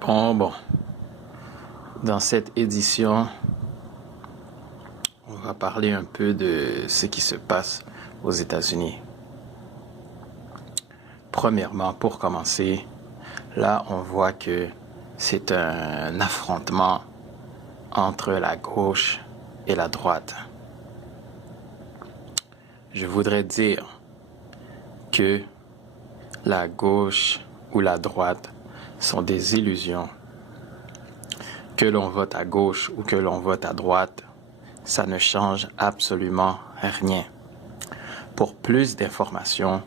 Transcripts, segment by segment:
Bon. Dans cette édition, on va parler un peu de ce qui se passe aux États-Unis. Premièrement, pour commencer, là, on voit que c'est un affrontement entre la gauche et la droite. Je voudrais dire que la gauche ou la droite sont des illusions. Que l'on vote à gauche ou que l'on vote à droite, ça ne change absolument rien. Pour plus d'informations,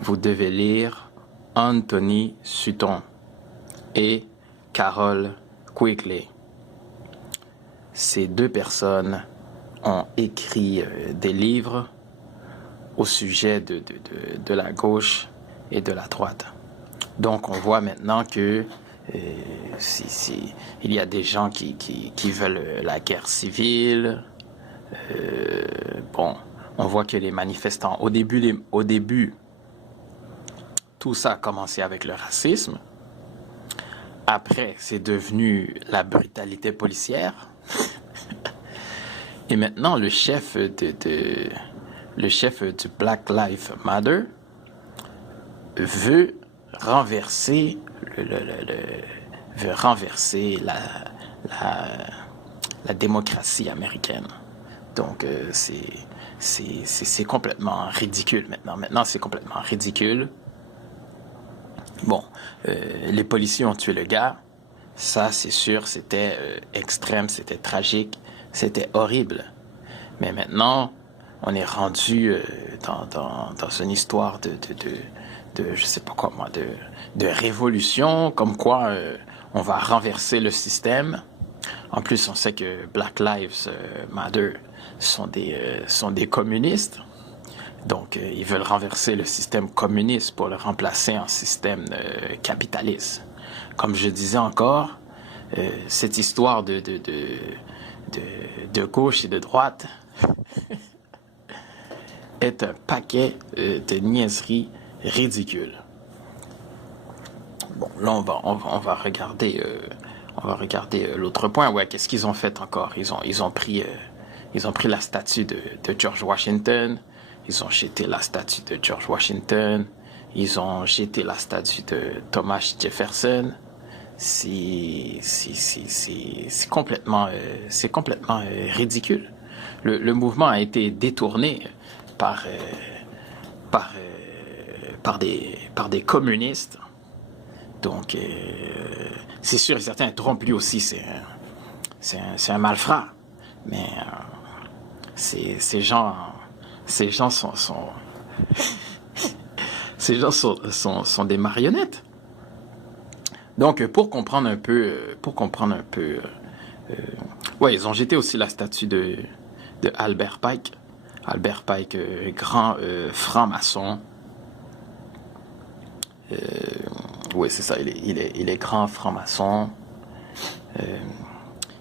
vous devez lire Anthony Sutton et Carol Quigley. Ces deux personnes ont écrit des livres au sujet de la gauche et de la droite. Donc, on voit maintenant que il y a des gens qui veulent la guerre civile. On voit que les manifestants, au début, tout ça a commencé avec le racisme. Après, c'est devenu la brutalité policière. Et maintenant, le chef du Black Lives Matter veut renverser la démocratie américaine. Donc, c'est complètement ridicule maintenant. Maintenant, c'est complètement ridicule. Bon, les policiers ont tué le gars. Ça, c'est sûr, c'était extrême, c'était tragique, c'était horrible. Mais maintenant, on est rendu dans une histoire de je sais pas quoi moi, de révolution, comme quoi on va renverser le système. En plus, on sait que Black Lives Matter sont des communistes. Donc, ils veulent renverser le système communiste pour le remplacer en système capitaliste. Comme je disais encore, cette histoire de gauche et de droite est un paquet de niaiseries ridicules. Bon, là, on va regarder l'autre point. Ouais, qu'est-ce qu'ils ont fait encore? Ils ont pris la statue de George Washington. Ils ont jeté la statue de George Washington. Ils ont jeté la statue de Thomas Jefferson. C'est complètement ridicule. Le mouvement a été détourné par des communistes. Donc, c'est sûr et certain, Trump lui aussi, c'est un malfrat. Mais ces gens sont des marionnettes. Donc, pour comprendre un peu, ouais, ils ont jeté aussi la statue de Albert Pike. Albert Pike, grand franc-maçon. Oui, c'est ça, il est grand franc-maçon.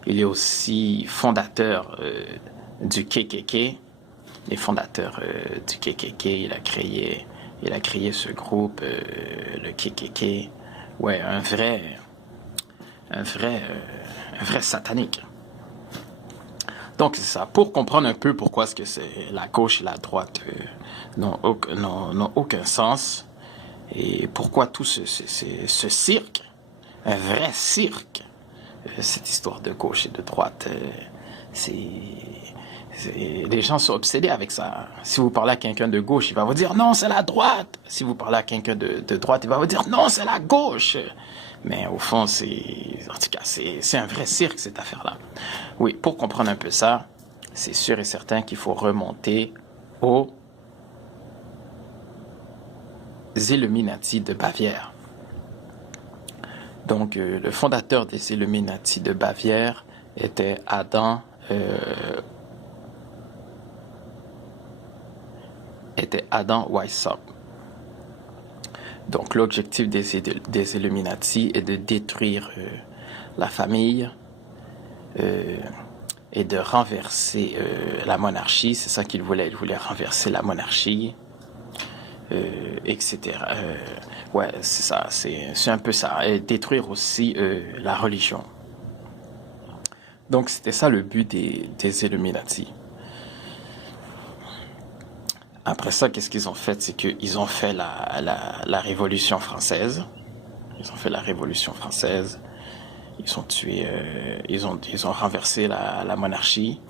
Il est aussi fondateur du KKK. Les fondateurs du KKK, il a créé ce groupe, le KKK. Ouais, un vrai satanique. Donc, c'est ça. Pour comprendre un peu pourquoi est-ce que la gauche et la droite n'ont aucun sens, et pourquoi tout ce cirque, un vrai cirque, cette histoire de gauche et de droite, les gens sont obsédés avec ça. Si vous parlez à quelqu'un de gauche, il va vous dire non, c'est la droite. Si vous parlez à quelqu'un de droite, il va vous dire non, c'est la gauche. Mais au fond, c'est un vrai cirque, cette affaire-là. Oui, pour comprendre un peu ça, c'est sûr et certain qu'il faut remonter aux Illuminati de Bavière. Donc, le fondateur des Illuminati de Bavière était Adam Weishaupt. Donc, l'objectif des Illuminati est de détruire la famille et de renverser la monarchie. C'est ça qu'il voulait. Il voulait renverser la monarchie. etc. Ouais, c'est ça, c'est un peu ça. Et détruire aussi la religion. Donc c'était ça le but des Illuminati. Après ça, qu'est-ce qu'ils ont fait? C'est qu'ils ont fait la Révolution française. Ils ont fait la Révolution française. Ils ont tué, ils ont renversé la monarchie.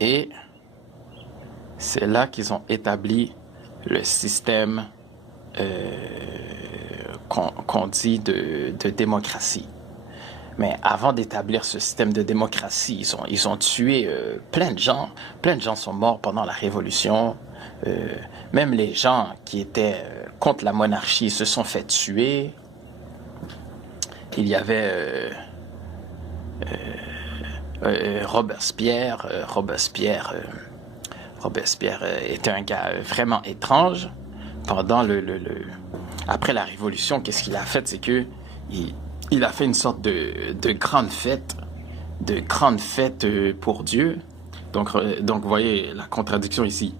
Et c'est là qu'ils ont établi le système qu'on dit de démocratie. Mais avant d'établir ce système de démocratie, ils ont tué plein de gens. Plein de gens sont morts pendant la Révolution. Même les gens qui étaient contre la monarchie se sont fait tuer. Il y avait Robespierre. Robespierre était un gars vraiment étrange. Pendant après la Révolution, qu'est-ce qu'il a fait? C'est que il a fait une sorte de grande fête pour Dieu. Donc, vous voyez la contradiction ici.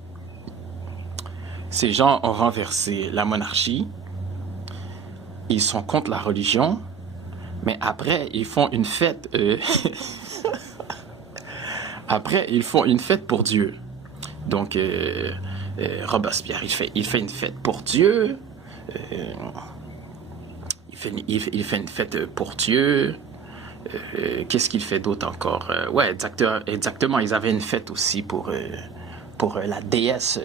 Ces gens ont renversé la monarchie, ils sont contre la religion, mais après, ils font une fête. Après, ils font une fête pour Dieu. Donc, Robespierre, il fait une fête pour Dieu. Il fait une fête pour Dieu. Qu'est-ce qu'il fait d'autre encore? Ouais, exactement. Ils avaient une fête aussi pour la déesse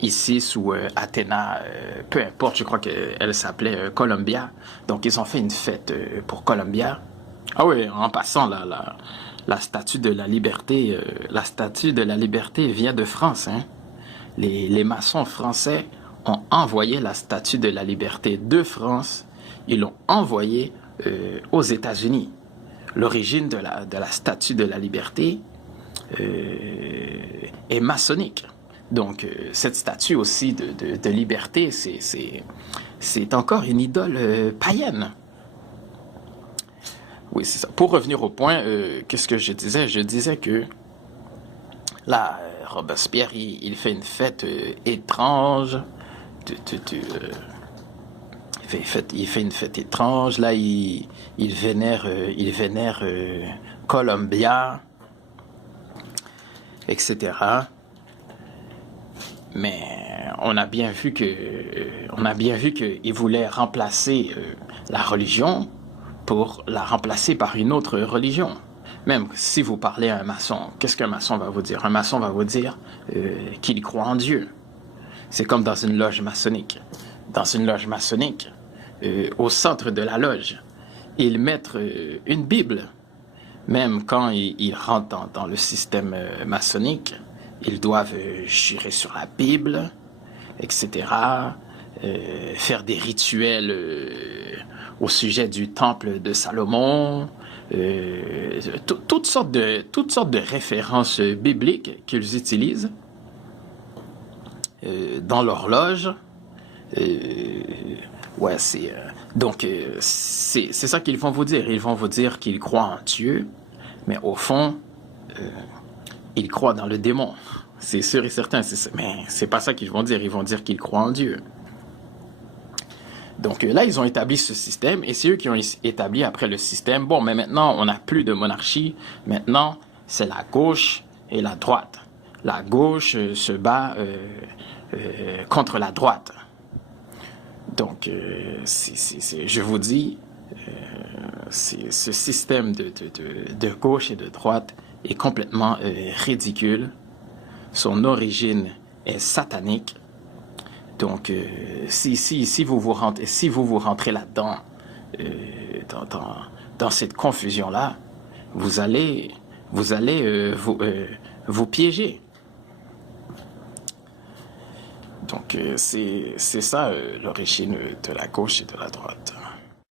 Isis ou Athéna, peu importe, je crois qu'elle s'appelait Columbia. Donc, ils ont fait une fête pour Columbia. Ah oui, en passant, la statue de la liberté, vient de France. Hein. Les maçons français ont envoyé la statue de la liberté de France. Ils l'ont envoyée aux États-Unis. L'origine de la statue de la liberté est maçonnique. Donc, cette statue aussi de liberté, c'est encore une idole païenne. Oui, c'est ça. Pour revenir au point, qu'est-ce que je disais? Je disais que là, Robespierre, il fait une fête étrange. Il fait une fête étrange. Là, il vénère Columbia, etc. Mais on a bien vu qu'il voulait remplacer la religion pour la remplacer par une autre religion. Même si vous parlez à un maçon, qu'est-ce qu'un maçon va vous dire? Un maçon va vous dire qu'il croit en Dieu. C'est comme dans une loge maçonnique. Dans une loge maçonnique, au centre de la loge, ils mettent une Bible. Même quand ils rentrent dans le système maçonnique, ils doivent jurer sur la Bible, etc., faire des rituels au sujet du temple de Salomon, toutes sortes de références bibliques qu'ils utilisent dans leur loge. Ouais, donc c'est ça qu'ils vont vous dire. Ils vont vous dire qu'ils croient en Dieu, mais au fond, ils croient dans le démon. C'est sûr et certain. Mais c'est pas ça qu'ils vont dire. Ils vont dire qu'ils croient en Dieu. Donc là, ils ont établi ce système, et c'est eux qui ont établi après le système. Bon, mais maintenant, on n'a plus de monarchie. Maintenant, c'est la gauche et la droite. La gauche se bat contre la droite. Donc, je vous dis, ce système de gauche et de droite est complètement ridicule. Son origine est satanique. Donc, si vous vous rentrez là-dedans, dans cette confusion-là, vous allez vous piéger. Donc, c'est ça l'origine de la gauche et de la droite.